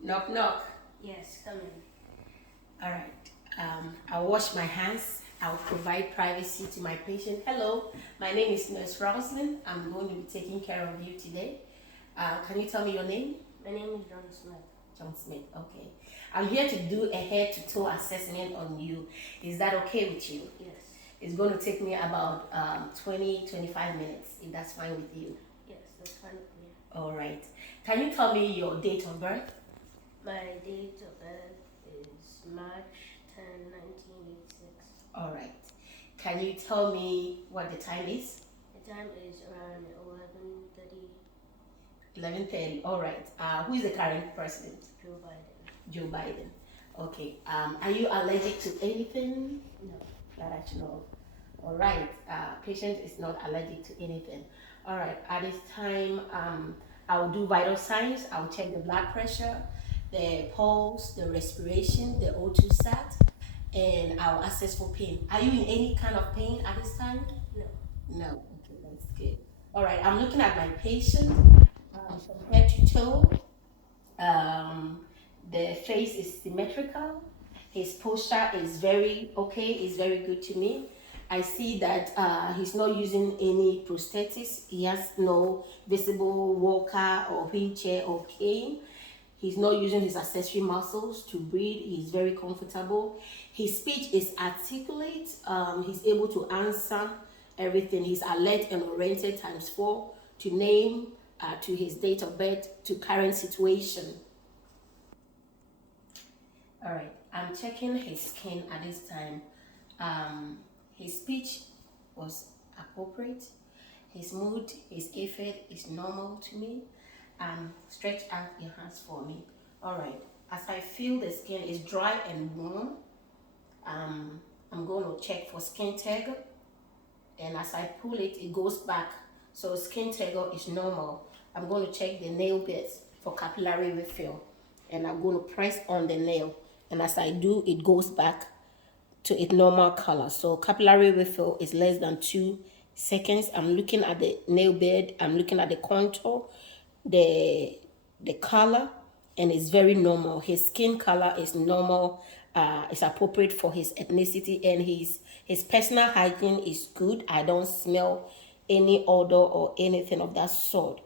Knock, knock. Yes, come in. All right. I'll wash my hands. I'll provide privacy to my patient. Hello, my name is Nurse Roslyn. I'm going to be taking care of you today. Can you tell me your name? My name is John Smith. John Smith. Okay. I'm here to do a head to toe assessment on you. Is that okay with you? Yes. It's going to take me about 20-25 minutes, if that's fine with you. Yes, that's fine with me. All right. Can you tell me your date of birth? My date of birth is March 10, 1986. All right. Can you tell me what the time is? The time is around 11:30. 11:30. All right. Who is the current president? Joe Biden. Joe Biden. Okay. Are you allergic to anything? No. That I should know. All right. Patient is not allergic to anything. All right. At this time, I'll do vital signs. I'll check the blood pressure, the pulse, the respiration, the O2 sat, and I'll assess for pain. Are you in any kind of pain at this time? No. No. Okay, that's good. All right. I'm looking at my patient from head to toe. The face is symmetrical. His posture is very okay. It's very good to me. I see that he's not using any prosthetics. He has no visible walker or wheelchair or cane. He's not using his accessory muscles to breathe. He's very comfortable. His speech is articulate. He's able to answer everything. He's alert and oriented ×4 to name, to his date of birth, to current situation. All right, I'm checking his skin at this time. His speech was appropriate. His mood, his effort is normal to me. Stretch out your hands for me. All right, as I feel the skin is dry and warm, I'm going to check for skin tegel. And as I pull it, it goes back. So skin tegel is normal. I'm going to check the nail beds for capillary refill. And I'm going to press on the nail. And as I do, it goes back to its normal color. So capillary refill is less than 2 seconds. I'm looking at the nail bed. I'm looking at the contour, the color, and it's very normal. His skin color is normal. It's appropriate for his ethnicity, and his personal hygiene is good. I don't smell any odor or anything of that sort.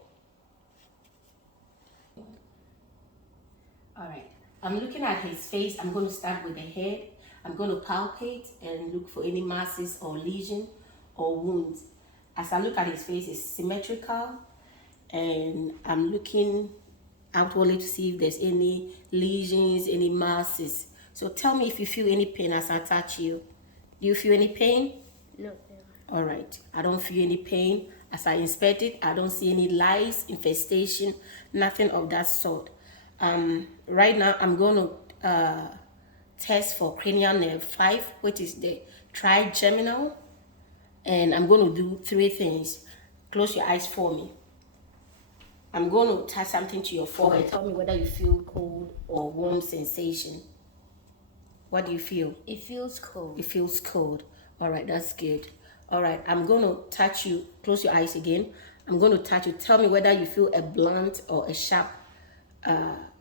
All right. I'm looking at his face. I'm going to start with the head. I'm going to palpate and look for any masses or lesion or wounds. As I look at his face, it's symmetrical, and I'm looking outwardly to see if there's any lesions, any masses. So tell me if you feel any pain as I touch you. Do you feel any pain? No. All right. I don't feel any pain. As I inspect it, I don't see any lice, infestation, nothing of that sort. Right now, I'm going to test for cranial nerve 5, which is the trigeminal. And I'm going to do 3 things. Close your eyes for me. I'm going to touch something to your forehead. Tell me whether you feel cold or warm sensation. What do you feel? It feels cold. It feels cold. All right, that's good. All right, I'm going to touch you. Close your eyes again. I'm going to touch you. Tell me whether you feel a blunt or a sharp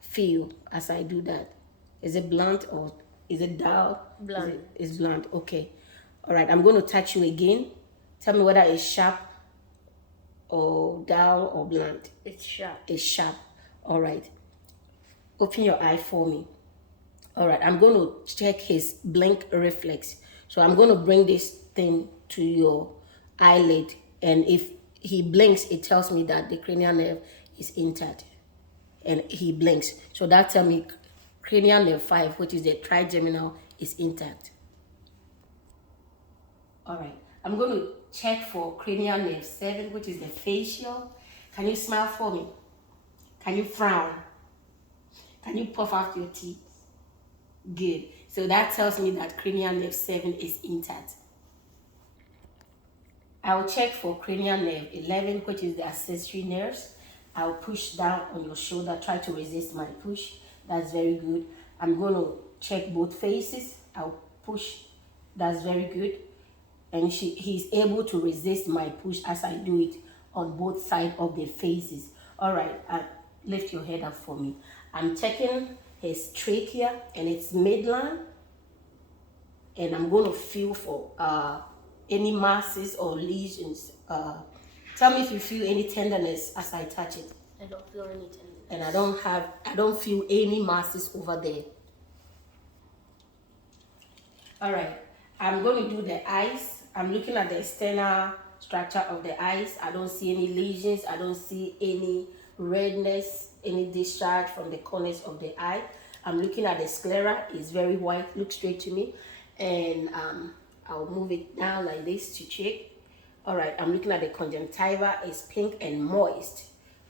feel as I do that. Is it blunt or is it dull? Blunt. It's blunt. Okay. All right, I'm going to touch you again. Tell me whether it's sharp or dull or blunt. It's sharp. It's sharp. All right. Open your eye for me. All right, I'm going to check his blink reflex. So I'm going to bring this thing to your eyelid, and if he blinks, it tells me that the cranial nerve is intact, and he blinks. So that tells me cranial nerve 5, which is the trigeminal, is intact. All right, I'm going to check for cranial nerve 7, which is the facial. Can you smile for me? Can you frown? Can you puff out your teeth? Good. So that tells me that cranial nerve 7 is intact. I'll check for cranial nerve 11, which is the accessory nerves. I'll push down on your shoulder. Try to resist my push. That's very good. I'm going to check both faces. I'll push. That's very good. And he's able to resist my push as I do it on both sides of the faces. All right. Lift your head up for me. I'm checking his trachea and its midline, and I'm going to feel for any masses or lesions. Tell me if you feel any tenderness as I touch it. I don't feel any tenderness. And I don't feel any masses over there. All right, I'm going to do the eyes. I'm looking at the external structure of the eyes. I don't see any lesions. I don't see any redness, any discharge from the corners of the eye. I'm looking at the sclera. It's very white. Look straight to me. And I'll move it down like this to check. All right, I'm looking at the conjunctiva. It's pink and moist.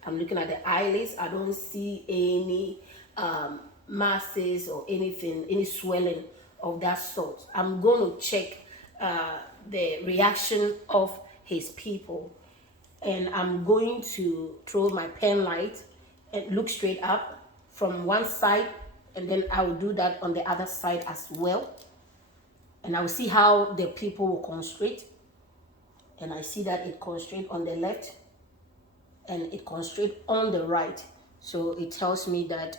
I'm looking at the eyelids. I don't see any masses or anything, any swelling of that sort. I'm going to check the reaction of his pupil, and I'm going to throw my pen light and look straight up from one side, and then I will do that on the other side as well, and I will see how the pupil will constrict. And I see that it constricts on the left and it constricts on the right, so it tells me that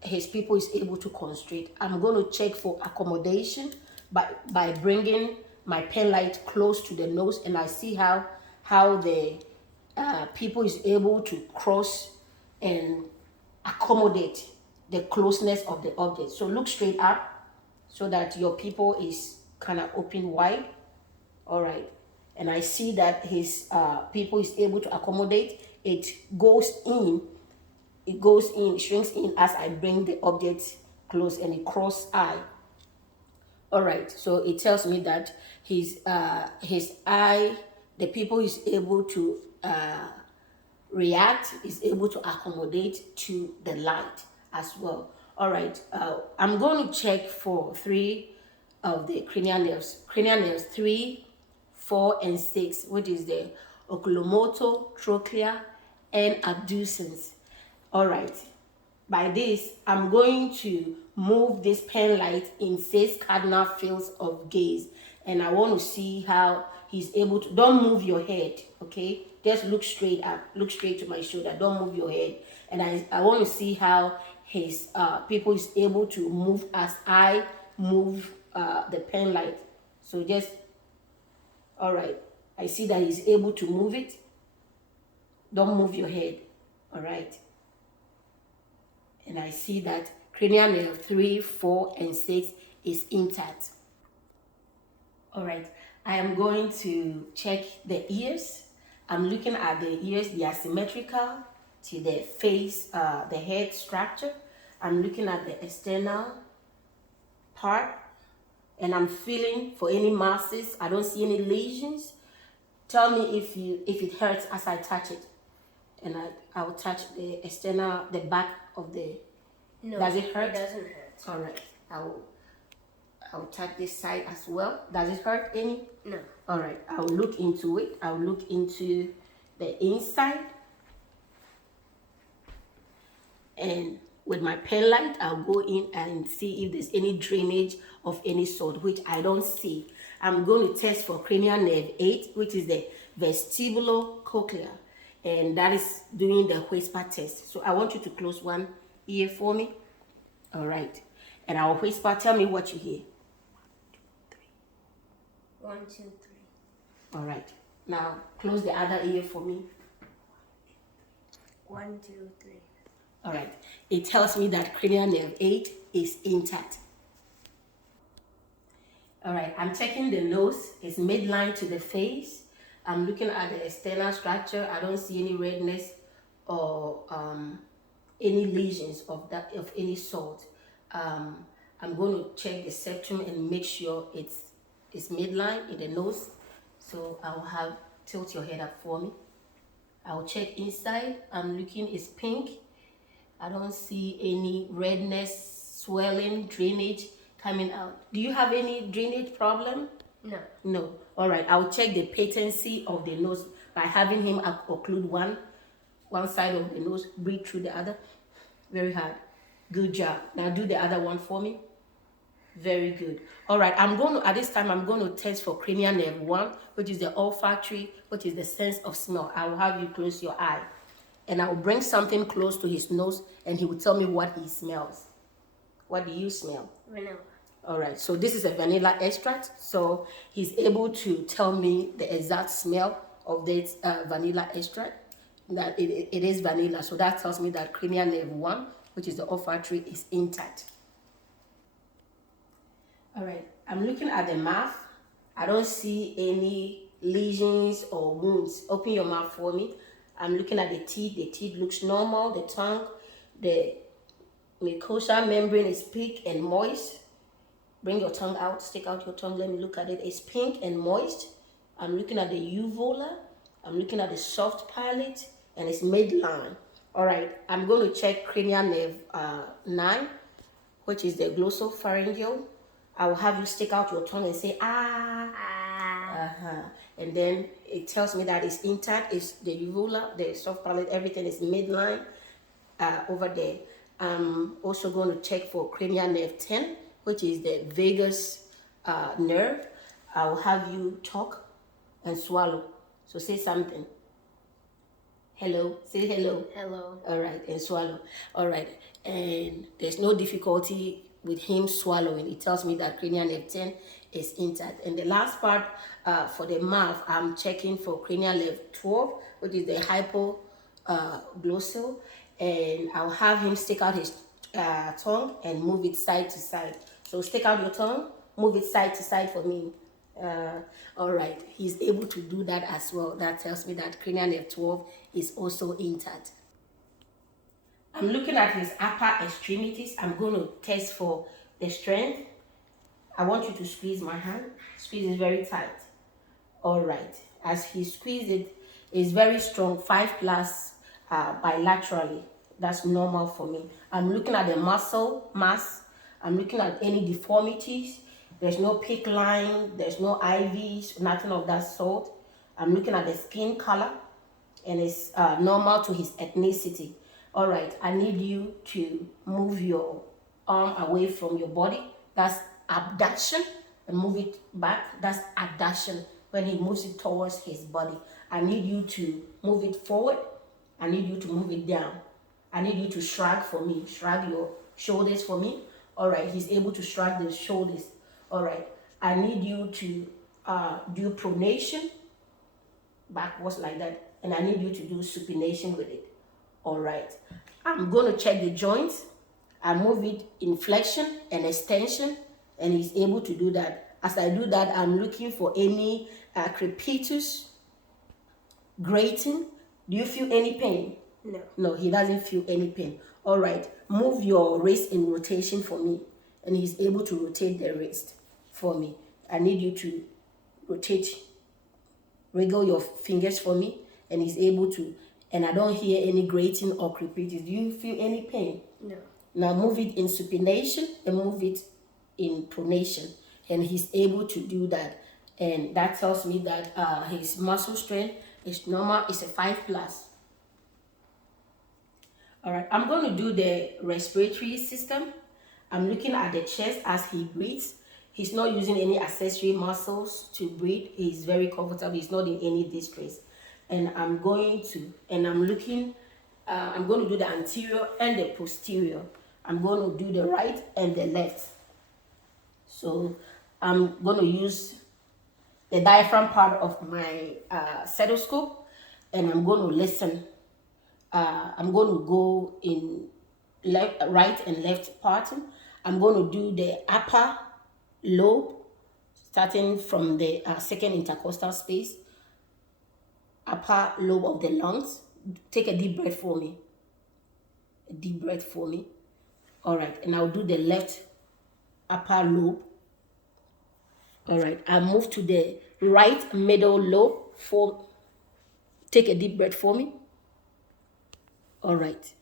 his pupil is able to constrict. I'm going to check for accommodation by bringing my pen light close to the nose, and I see how the pupil is able to cross and accommodate the closeness of the object. So look straight up so that your pupil is kind of open wide. All right, and I see that his pupil is able to accommodate. It goes in, shrinks in as I bring the object close, and it cross eye. All right, so it tells me that his eye, the pupil is able to react, is able to accommodate to the light as well. All right, I'm going to check for 3 of the cranial nerves. Cranial nerves 3, 4, and 6, which is the oculomotor, trochlea, and abducens. All right, by this, I'm going to move this pen light in 6 cardinal fields of gaze, and I want to see how he's able to. Don't move your head, okay? Just look straight up, look straight to my shoulder. Don't move your head, and I want to see how his pupil is able to move as I move the pen light. So just, all right, I see that he's able to move it. Don't move your head, all right? And I see that cranial nerve 3, 4, and 6 is intact. All right, I am going to check the ears. I'm looking at the ears. They are symmetrical to the face, the head structure. I'm looking at the external part, and I'm feeling for any masses. I don't see any lesions. Tell me if it hurts as I touch it. And I will touch the external, the back of the. No, does it hurt? It doesn't hurt. All right, I will touch this side as well. Does it hurt any? No. All right, I will look into it. I will look into the inside, and with my pen light, I'll go in and see if there's any drainage of any sort, which I don't see. I'm going to test for cranial nerve 8, which is the vestibulo cochlea, and that is doing the whisper test. So I want you to close one ear for me. All right, and I'll whisper. Tell me what you hear. 1, 2, 3. All right, now close the other ear for me. 1, 2, 3. All right, it tells me that cranial nerve 8 is intact. All right, I'm checking the nose. It's midline to the face. I'm looking at the external structure. I don't see any redness or any lesions of any sort. I'm going to check the septum and make sure it's midline in the nose. So I'll have tilt your head up for me. I'll check inside. I'm looking, it's pink. I don't see any redness, swelling, drainage coming out. Do you have any drainage problem? No. No. All right. I'll check the patency of the nose by having him occlude one side of the nose, breathe through the other. Very hard. Good job. Now do the other one for me. Very good. All right. At this time, I'm going to test for cranial nerve 1, which is the olfactory, which is the sense of smell. I will have you close your eye. and I'll bring something close to his nose, and he will tell me what he smells. What do you smell? Vanilla. All right, so this is a vanilla extract. So he's able to tell me the exact smell of this vanilla extract, that it is vanilla. So that tells me that cranial nerve 1, which is the olfactory, is intact. All right, I'm looking at the mouth. I don't see any lesions or wounds. Open your mouth for me. I'm looking at the teeth. The teeth looks normal. The tongue, the mucosal membrane is pink and moist. Bring your tongue out. Stick out your tongue. Let me look at it. It's pink and moist. I'm looking at the uvula. I'm looking at the soft palate, and it's midline. All right, I'm going to check cranial nerve 9, which is the glossopharyngeal. I will have you stick out your tongue and say, ah. And then it tells me that it's intact. It's the uvula, the soft palate, everything is midline over there. I'm also going to check for cranial nerve 10, which is the vagus nerve. I'll have you talk and swallow. So say something. Hello. Say hello. Hello. All right, and swallow. All right, and there's no difficulty with him swallowing. It tells me that cranial nerve 10 is intact. And the last part for the mouth, I'm checking for cranial nerve 12, which is the hypoglossal, and I'll have him stick out his tongue and move it side to side. So stick out your tongue, move it side to side for me. All right, he's able to do that as well. That tells me that cranial nerve 12 is also intact. I'm looking at his upper extremities. I'm going to test for the strength. I want you to squeeze my hand. Squeeze it very tight. All right. As he squeezes it, it's very strong, 5+ bilaterally. That's normal for me. I'm looking at the muscle mass. I'm looking at any deformities. There's no PICC line. There's no IVs, nothing of that sort. I'm looking at the skin color, and it's normal to his ethnicity. All right, I need you to move your arm away from your body. That's abduction. And move it back. That's adduction, when he moves it towards his body. I need you to move it forward. I need you to move it down. I need you to shrug for me. Shrug your shoulders for me. All right, he's able to shrug the shoulders. All right, I need you to do pronation, backwards like that. And I need you to do supination with it. All right, I'm going to check the joints. I move it in flexion and extension, and he's able to do that. As I do that, I'm looking for any crepitus, grating. Do you feel any pain? No. No, he doesn't feel any pain. All right, move your wrist in rotation for me, and he's able to rotate the wrist for me. I need you to rotate, wriggle your fingers for me, and he's able to. And I don't hear any grating or crepitus. Do you feel any pain? No. Now move it in supination and move it in pronation. And he's able to do that. And that tells me that his muscle strength is normal. It's a 5+. All right, I'm going to do the respiratory system. I'm looking at the chest as he breathes. He's not using any accessory muscles to breathe. He's very comfortable. He's not in any distress. And I'm going to do the anterior and the posterior. I'm going to do the right and the left. So I'm going to use the diaphragm part of my stethoscope, and I'm going to listen. I'm going to go in right and left parting. I'm going to do the upper lobe, starting from the second intercostal space, upper lobe of the lungs. Take a deep breath for me. A deep breath for me. All right, and I'll do the left upper lobe. All right, I'll move to the right middle lobe. Take a deep breath for me. All right,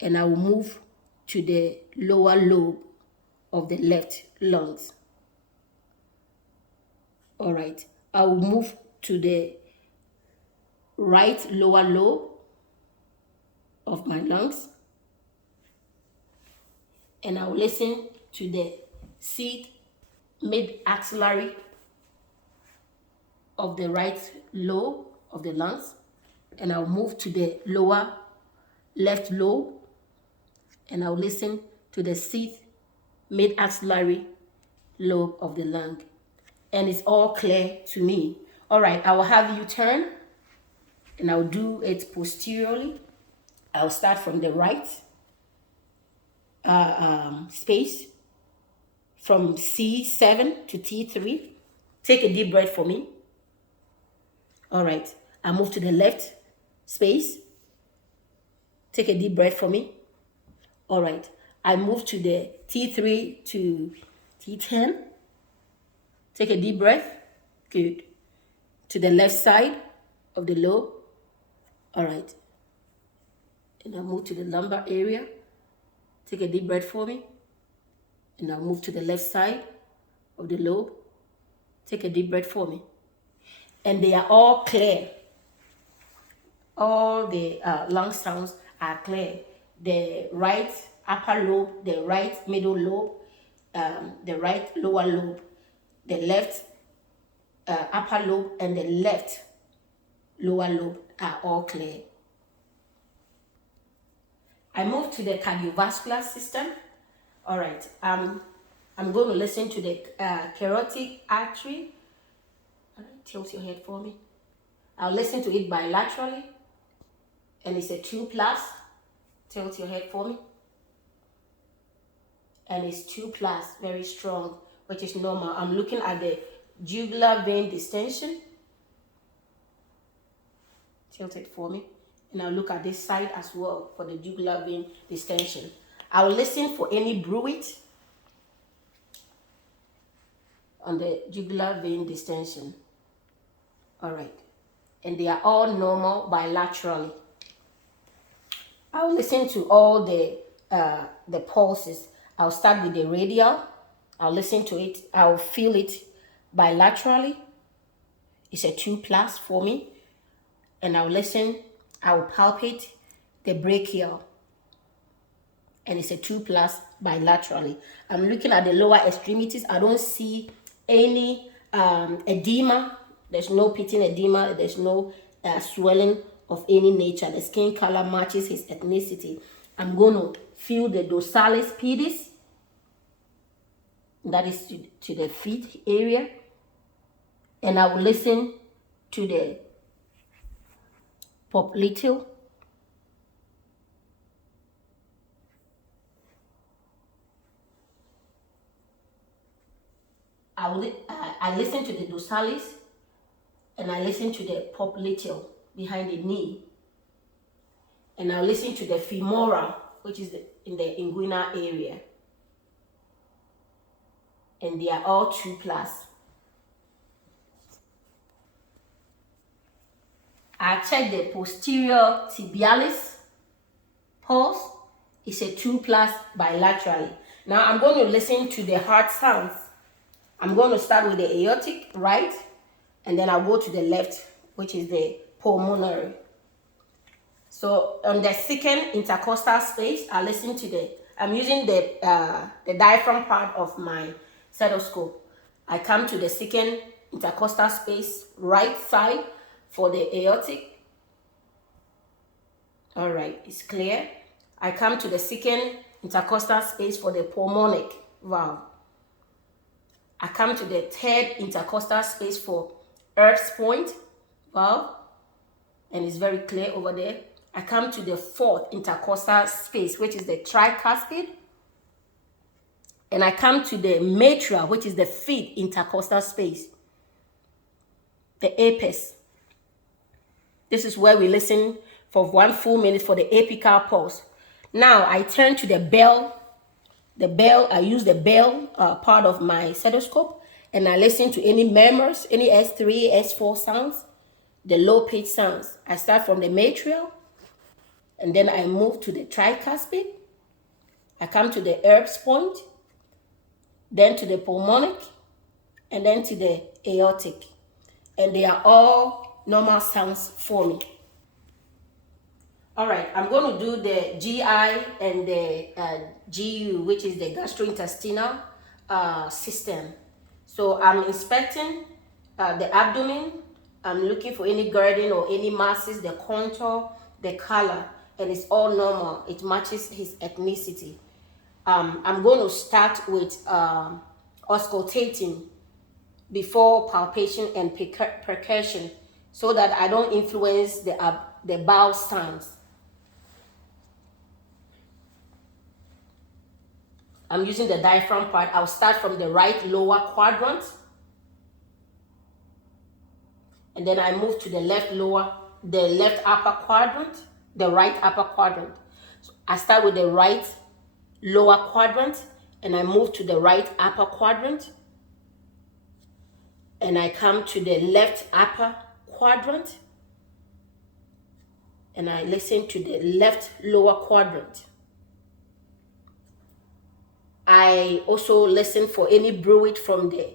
and I will move to the lower lobe of the left lungs. All right, I will move to the right lower lobe of my lungs, and I will listen to the seat mid-axillary of the right lobe of the lungs, and I'll move to the lower left lobe, and I'll listen to the sixth mid-axillary lobe of the lung. And it's all clear to me. All right, I will have you turn, and I'll do it posteriorly. I'll start from the right space, from C7 to T3. Take a deep breath for me. All right, I move to the left space. Take a deep breath for me. All right, I move to the T3 to T10. Take a deep breath. Good. To the left side of the lobe. All right. And I'll move to the lumbar area. Take a deep breath for me. And I'll move to the left side of the lobe. Take a deep breath for me. And they are all clear. All the lung sounds are clear. The right upper lobe, the right middle lobe, the right lower lobe, the left upper lobe, and the left lower lobe are all clear. I move to the cardiovascular system. All right, I'm going to listen to the carotid artery. All right, tilt your head for me. I'll listen to it bilaterally, and it's a 2+. Tilt your head for me. And it's 2+, very strong, which is normal. I'm looking at the jugular vein distension. Tilt it for me. And I'll look at this side as well for the jugular vein distension. I'll listen for any bruit on the jugular vein distension. All right. And they are all normal bilaterally. I'll listen to all the pulses. I'll start with the radial. I'll listen to it. I'll feel it bilaterally. It's a 2+ for me. And I'll listen. I'll palpate the brachial. And it's a 2+ bilaterally. I'm looking at the lower extremities. I don't see any edema. There's no pitting edema. There's no swelling of any nature. The skin color matches his ethnicity. I'm going to feel the dorsalis pedis. That is to the feet area. And I will listen to the popliteal. I listen to the dorsalis, and I listen to the popliteal behind the knee. And I'll listen to the femoral, which is in the inguinal area. And they are all 2+. I check the posterior tibialis pulse. It's a 2+ bilaterally. Now I'm going to listen to the heart sounds. I'm going to start with the aortic, right? And then I'll go to the left, which is the pulmonary. So on the second intercostal space, I listen to I'm using the diaphragm part of my stethoscope. I come to the second intercostal space, right side for the aortic. All right, it's clear. I come to the second intercostal space for the pulmonic valve. I come to the third intercostal space for Earth's point valve, and it's very clear over there. I come to the fourth intercostal space, which is the tricuspid. And I come to the mitral, which is the fifth intercostal space, the apex. This is where we listen for 1 full minute for the apical pulse. Now I turn to the bell. I use the bell part of my stethoscope, and I listen to any murmurs, any S3, S4 sounds, the low pitch sounds. I start from the mitral, and then I move to the tricuspid. I come to the Erb's point, then to the pulmonic, and then to the aortic. And they are all normal sounds for me. All right, I'm going to do the GI and the GU, which is the gastrointestinal system. So I'm inspecting the abdomen. I'm looking for any girding or any masses, the contour, the color. and it's all normal. It matches his ethnicity. I'm going to start with auscultating before palpation and percussion, so that I don't influence the bowel sounds. I'm using the diaphragm part. I'll start from the right lower quadrant, and then I move to the left upper quadrant, the right upper quadrant. So I start with the right lower quadrant, and I move to the right upper quadrant, and I come to the left upper quadrant, and I listen to the left lower quadrant. I also listen for any bruit from the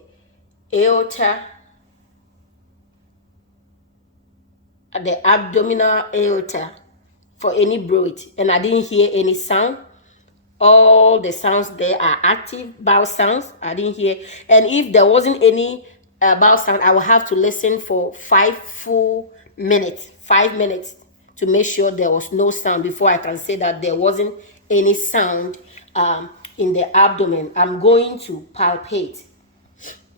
aorta, the abdominal aorta, for any bruit, and I didn't hear any sound. All the sounds there are active bowel sounds. I didn't hear, and if there wasn't any bowel sound, I will have to listen for 5 full minutes, 5 minutes, to make sure there was no sound before I can say that there wasn't any sound in the abdomen. I'm going to palpate.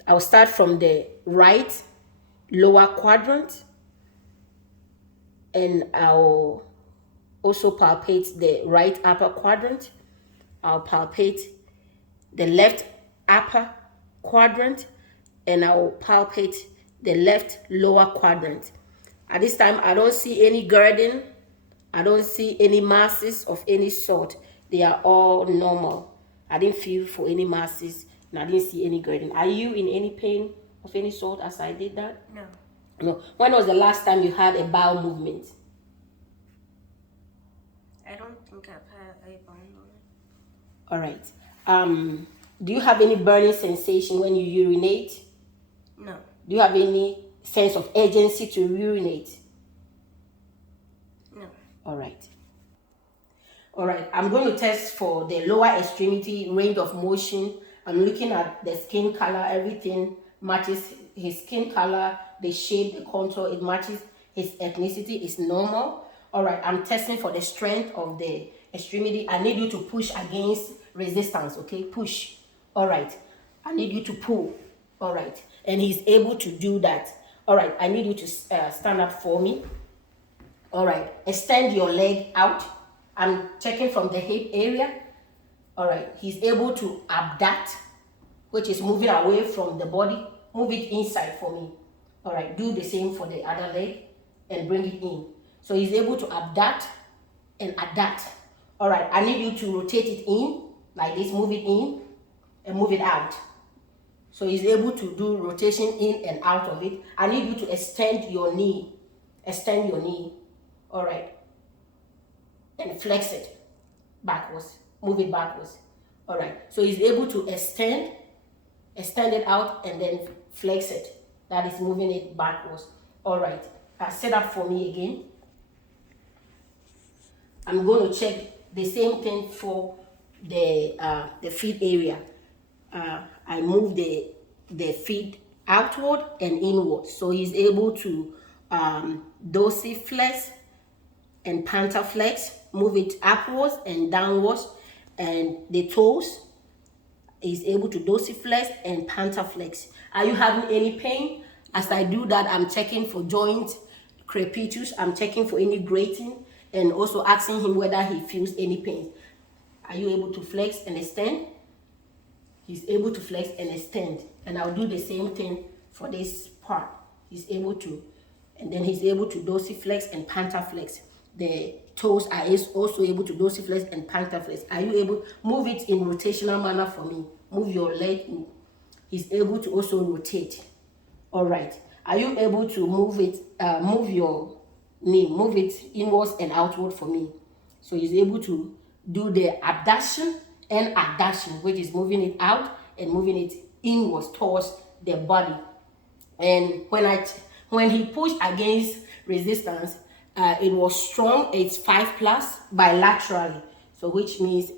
I'll start from the right lower quadrant, and I'll also palpate the right upper quadrant. I'll palpate the left upper quadrant, and I'll palpate the left lower quadrant. At this time, I don't see any girding. I don't see any masses of any sort. They are all normal. I didn't feel for any masses, and I didn't see any girding. Are you in any pain of any sort as I did that? No. No. When was the last time you had a bowel movement? I don't think I've had a bowel movement. All right. Do you have any burning sensation when you urinate? No. Do you have any sense of urgency to urinate? No. All right. All right. I'm going to test for the lower extremity range of motion. I'm looking at the skin color. Everything matches his skin color, the shape, the contour. It matches his ethnicity. It's normal. All right. I'm testing for the strength of the extremity. I need you to push against resistance. Okay. Push. All right. I need you to pull. All right. And he's able to do that. All right. I need you to stand up for me. All right. Extend your leg out. I'm checking from the hip area. All right. He's able to abduct, which is moving away from the body. Move it inside for me. All right. Do the same for the other leg and bring it in. So he's able to abduct and adduct. All right. I need you to rotate it in like this. Move it in and move it out. So he's able to do rotation in and out of it. I need you to extend your knee. Extend your knee. All right. And flex it backwards. Move it backwards. All right. So he's able to extend it out, and then flex it. That is moving it backwards. All right. Set up for me again. I'm going to check the same thing for the feet area. I move the feet outward and inward. So he's able to dorsiflex and plantarflex, move it upwards and downwards, and the toes is able to dorsiflex and plantarflex. Are you having any pain? As I do that, I'm checking for joint crepitus. I'm checking for any grating, and also asking him whether he feels any pain. Are you able to flex and extend? He's able to flex and extend. And I'll do the same thing for this part. He's able to, and then he's able to dorsiflex and plantarflex. The toes are also able to dorsiflex and plantarflex. Are you able? Move it in rotational manner for me. Move your leg in. He's able to also rotate. All right. Are you able to move it? Move your knee. Move it inwards and outward for me. So he's able to do the abduction and adduction, which is moving it out and moving it inwards towards the body. And when he pushed against resistance, it was strong. It's 5+ bilaterally, so which means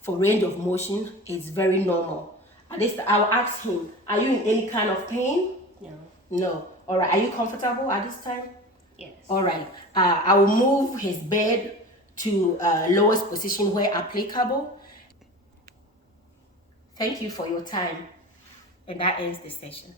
for range of motion, it's very normal. At least I'll ask him, are you in any kind of pain? No. No. All right. Are you comfortable at this time? Yes. All right. I will move his bed to lowest position where applicable. Thank you for your time, and that ends the session.